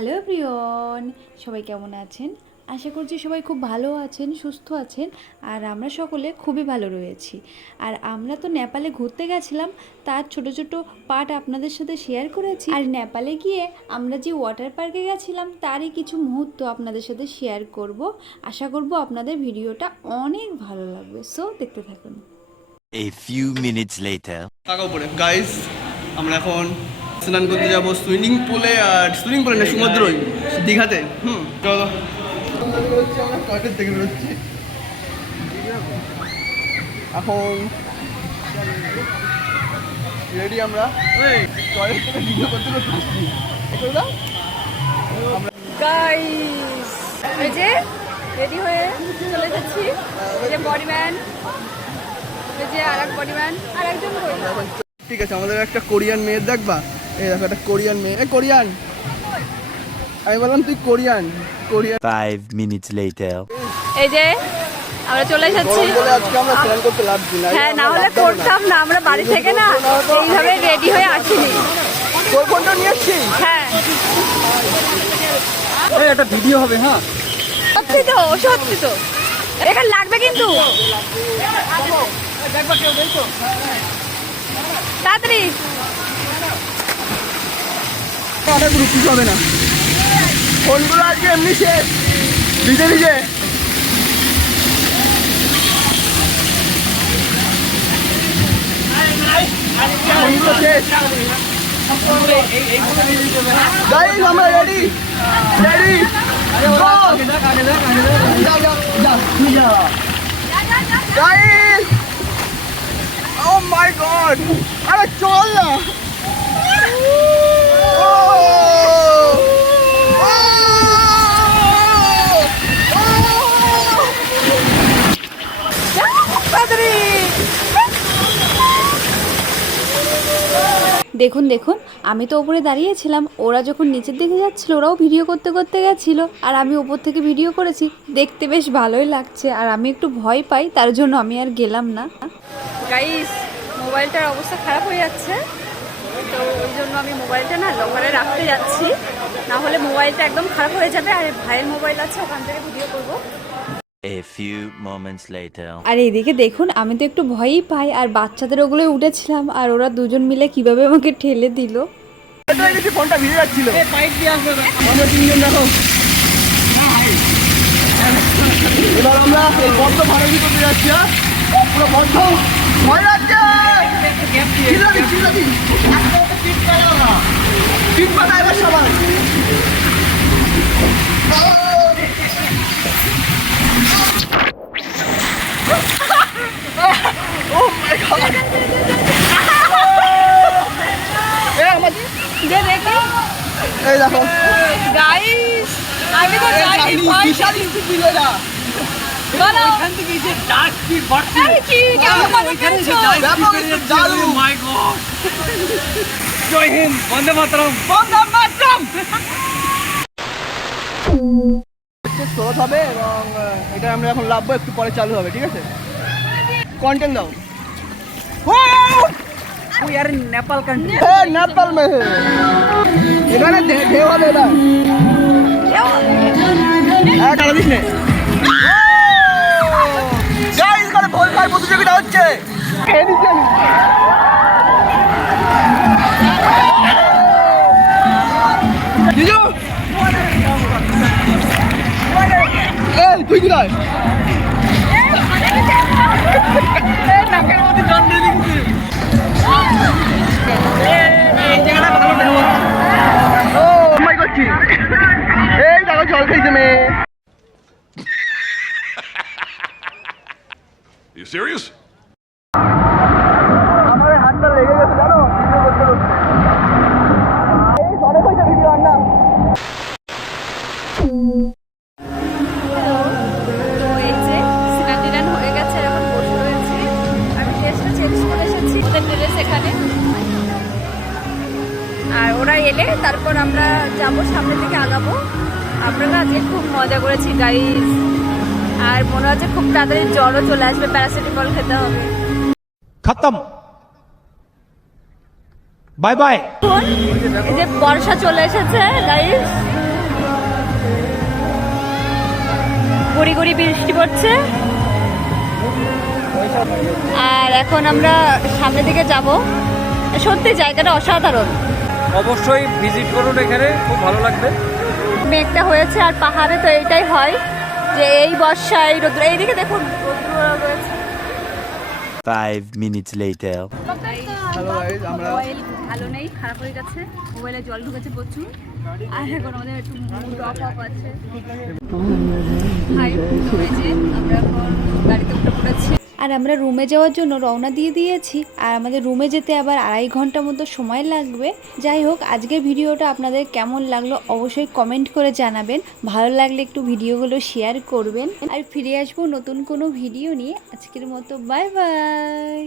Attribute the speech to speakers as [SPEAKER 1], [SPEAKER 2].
[SPEAKER 1] Hello প্রিয়ন সবাই কেমন আছেন? আশা করছি সবাই খুব ভালো আছেন সুস্থ আছেন আর আমরা সকলে খুবই ভালো রয়েছি। আর আমরা তো নেপালে ঘুরতে গেছিলাম তার ছোট ছোট পার্ট আপনাদের সাথে শেয়ার করেছি। আর নেপালে গিয়ে আমরা যে ওয়াটার পার্কে গেছিলাম তারই কিছু মুহূর্ত আপনাদের সাথে শেয়ার করব। আশা করব আপনাদের ভিডিওটা অনেক ভালো লাগবে। সো দেখতে থাকুন।
[SPEAKER 2] A few minutes later.
[SPEAKER 3] Guys আমরা এখন স্নান করতে যাব সুইমিং পুলে আর সুইমিং পুলে না সমুদ্রই দীঘাতে হুম। চলো। থেকে বেরোচ্ছি এখন রেডি আমরা? টয়লেট থেকে ভিডিও করতে।
[SPEAKER 4] গাইস এই যে রেডি হয়ে চলে যাচ্ছি। এই যে বডিম্যান এই যে আর এক বডিম্যান আর একজন
[SPEAKER 3] ঠিক আছে আমাদের একটা কোরিয়ান মেয়ে দেখবা? এই দেখো একটা কোরিয়ান মেয়ে। এ কোরিয়ান! আমি বললাম তুই Korean Korean.
[SPEAKER 2] Five minutes later.
[SPEAKER 4] এই যে আমরা চলে এসেছি। হ্যাঁ না হলে করতাম না আমরা বাড়ি থেকে না এইভাবে রেডি হয়ে আসিনি।
[SPEAKER 3] তোর ফোনটা নিয়ে এসছি
[SPEAKER 4] হ্যাঁ।
[SPEAKER 3] একটা ভিডিও হবে হ্যাঁ।
[SPEAKER 4] সত্যি তো সত্যি তো। এখানে লাগবে কিন্তু। তাড়াতাড়ি।
[SPEAKER 3] অনেক গ্রুপ কিছু হবে না। ফোনগুলো আজকে এমনি শেষ নিজে ফোনগুলো আমরা ready ready guys oh god আরে চল না।
[SPEAKER 1] দেখুন দেখুন, আমি তো ওপরে দাঁড়িয়েছিলাম ওরা যখন নিচের দিকে যাচ্ছিল, ওরাও ভিডিও করতে করতে গেছিল। আর আমি ওপর থেকে ভিডিও করেছি। দেখতে বেশ ভালোই লাগছে। আর আমি একটু ভয় পাই, তার জন্য আমি আর গেলাম না।
[SPEAKER 4] গাইস মোবাইলটার অবস্থা খারাপ হয়ে যাচ্ছে। তো ওই জন্য আমি মোবাইলটা না লকারে রাখতে যাচ্ছি না হলে মোবাইলটা একদম খারাপ হয়ে যাবে আর ভাইয়ের মোবাইল আছে ওখান থেকে ভিডিও করব
[SPEAKER 2] A few moments later.
[SPEAKER 1] আর এদিকে দেখুন আমি তো একটু ভয়ই পাই আর বাচ্চাদের ওগুলো উঠেছিলাম আর ওরা দুজন মিলে কীভাবে আমাকে ঠেলে দিল
[SPEAKER 3] ফোনটা আমরা তিনজন দেখো এবার আমরা এই বদ্ধ ভাড়ার ভিতরে যাচ্ছি? পুরো বদ্ধ ভয় এই দেখো।
[SPEAKER 4] গাইস আমি তো জানি
[SPEAKER 3] বিশাল ইস্যু ছিল না
[SPEAKER 4] বলো কি
[SPEAKER 5] জয় হিন্দ বন্দে মাতরম।
[SPEAKER 4] মাতরম!
[SPEAKER 3] স্রোত হবে এবং এটা আমরা এখন লাভবো একটু পরে চালু হবে ঠিক আছে? কন্টেন্ট দাও। এখানে ঢেউ হবে এবার হ্যাঁ টাকা দিস খাওয়ার প্রতিযোগিতা হচ্ছে তুই কোথায় ও মাই করছি এই দেখো জল খাইছে মেয়ে
[SPEAKER 6] You serious?
[SPEAKER 3] আমার এই হাতটা লেগে গেছে জানো? ভিডিও করতে করতে এই অনেক হয়েছে ভিডিও আনলাম
[SPEAKER 4] হয়ে আর ওরা এলে তারপর আমরা যাব সামনের দিকে আগাবো। না আজকে খুব মজা করেছি গাইস আর মনে হচ্ছে খুব তাড়াতাড়ি জ্বরও চলে আসবে প্যারাসিটামল খেতে হবে।
[SPEAKER 5] খতম। বাই বাই
[SPEAKER 4] এই যে বর্ষা চলে এসেছে গাইস গড়ি গড়ি বৃষ্টি পড়ছে। আর এখন আমরা সামনের দিকে যাব। সত্যি জায়গাটা অসাধারণ।
[SPEAKER 5] অবশ্যই ভিজিট করুন এখানে খুব ভালো লাগবে।
[SPEAKER 4] মেঘটা হয়েছে আর পাহাড়ে তো এটাই হয়। যে এই বর্ষায় রোদ্র এইদিকে দেখুন রোদ্র রয়েছে।
[SPEAKER 2] Five minutes later.
[SPEAKER 3] আমরা
[SPEAKER 4] মোবাইল ভালো নেই খারাপ হয়ে গেছে। মোবাইলে জল ঢুকেছে প্রচুর। আর এখন আমাদের একটু মুড অফ অফ আছে হাই আমরা এখন গাড়িতে উঠে পড়েছি
[SPEAKER 1] আর আমরা রুমে যাওয়ার জন্য রওনা দিয়ে দিয়েছি। আর আমাদের রুমে যেতে আবার আড়াই ঘণ্টা মতো সময় লাগবে। যাই হোক, আজকের ভিডিওটা আপনাদের কেমন লাগল অবশ্যই কমেন্ট করে জানাবেন। ভালো লাগলে একটু ভিডিওগুলো শেয়ার করবেন। আর ফিরে আসব নতুন কোনো ভিডিও নিয়ে। আজকের মতো বাই বাই